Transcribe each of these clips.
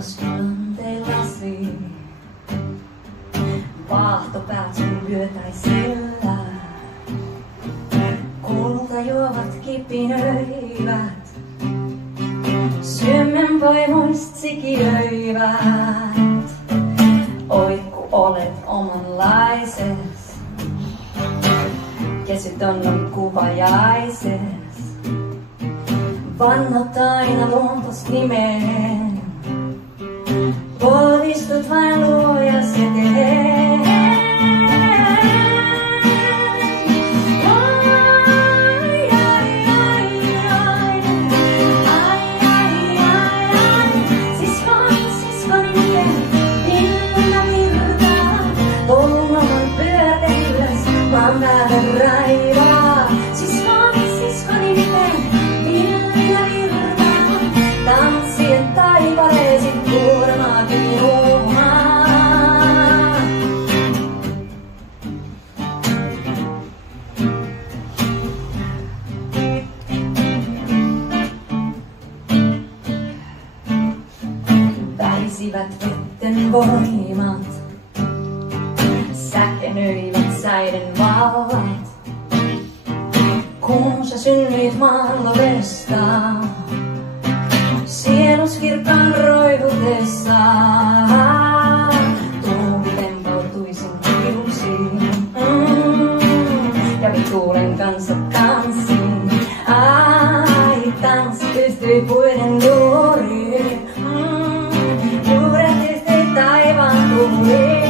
Koska lanteillasi vaahtopäät sun vyötäisillä kulta juovat kipinöivät, siemenpoimuist sikiöivät. Oikku olet omanlaises, kesytön on kuvajaises. Vannot aina luontos nimeen, polvistut vain luojas eteen. Siskoni miten pinna virtaa, polmaman pyörilläs vaan päälle raivaa. Siskoni miten pinna virtaa, tanssien taipaleesin kuormaakin juomaa. Väisivät vetten voimat, säkenöivät säiden vallat. Kun sä synnyit maanlovesta, sielus kirkkaan roivutessa, tuuli tempautuisin kiusiin, ja vituulen kanssa tanssin. Ai, tanssi pystyi puiden juuriin, juuret pystyi taivaan tuuliin.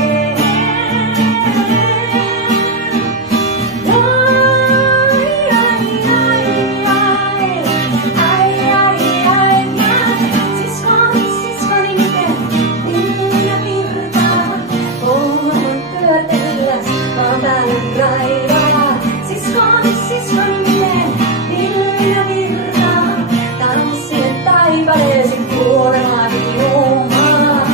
Siskoni miten pinna virtaa, tanssien taipaleesin kuormaakin juomaa.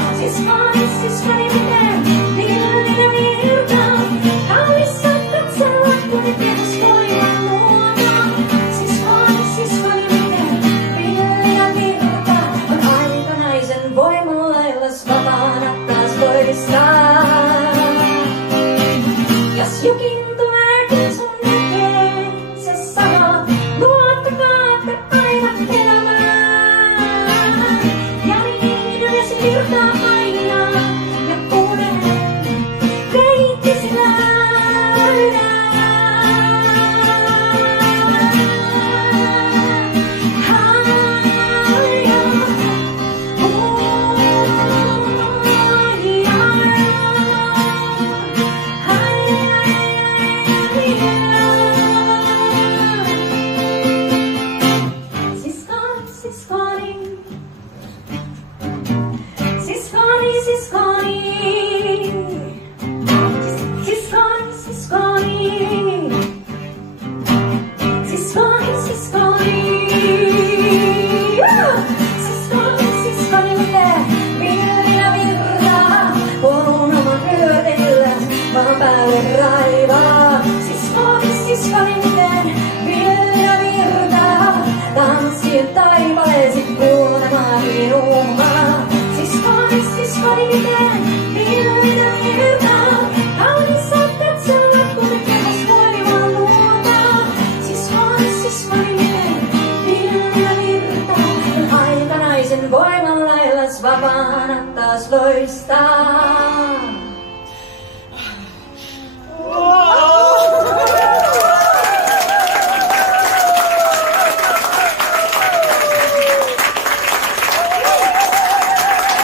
Siskoni miten pinna virtaa, hallissa katsella kun tehas voiman luomaa. Siskoni miten pinna virtaa, on aika naisen voimanlaillas vapaana taas loistaa. Jos jokin tuleekin sun eteen, se sanoo, luottakaa aina elämään. Ja niin ylös virtaa aina, ja uuden reitti sillä löydään. Taipaleesi kuormaakin juomaa. Siskoni miten pinna virtaa, hallissa katsella kun tehas voiman luomaa. Siskoni miten pinna virtaa, on aika naisen voimanlaillas vapaana taas loistaa.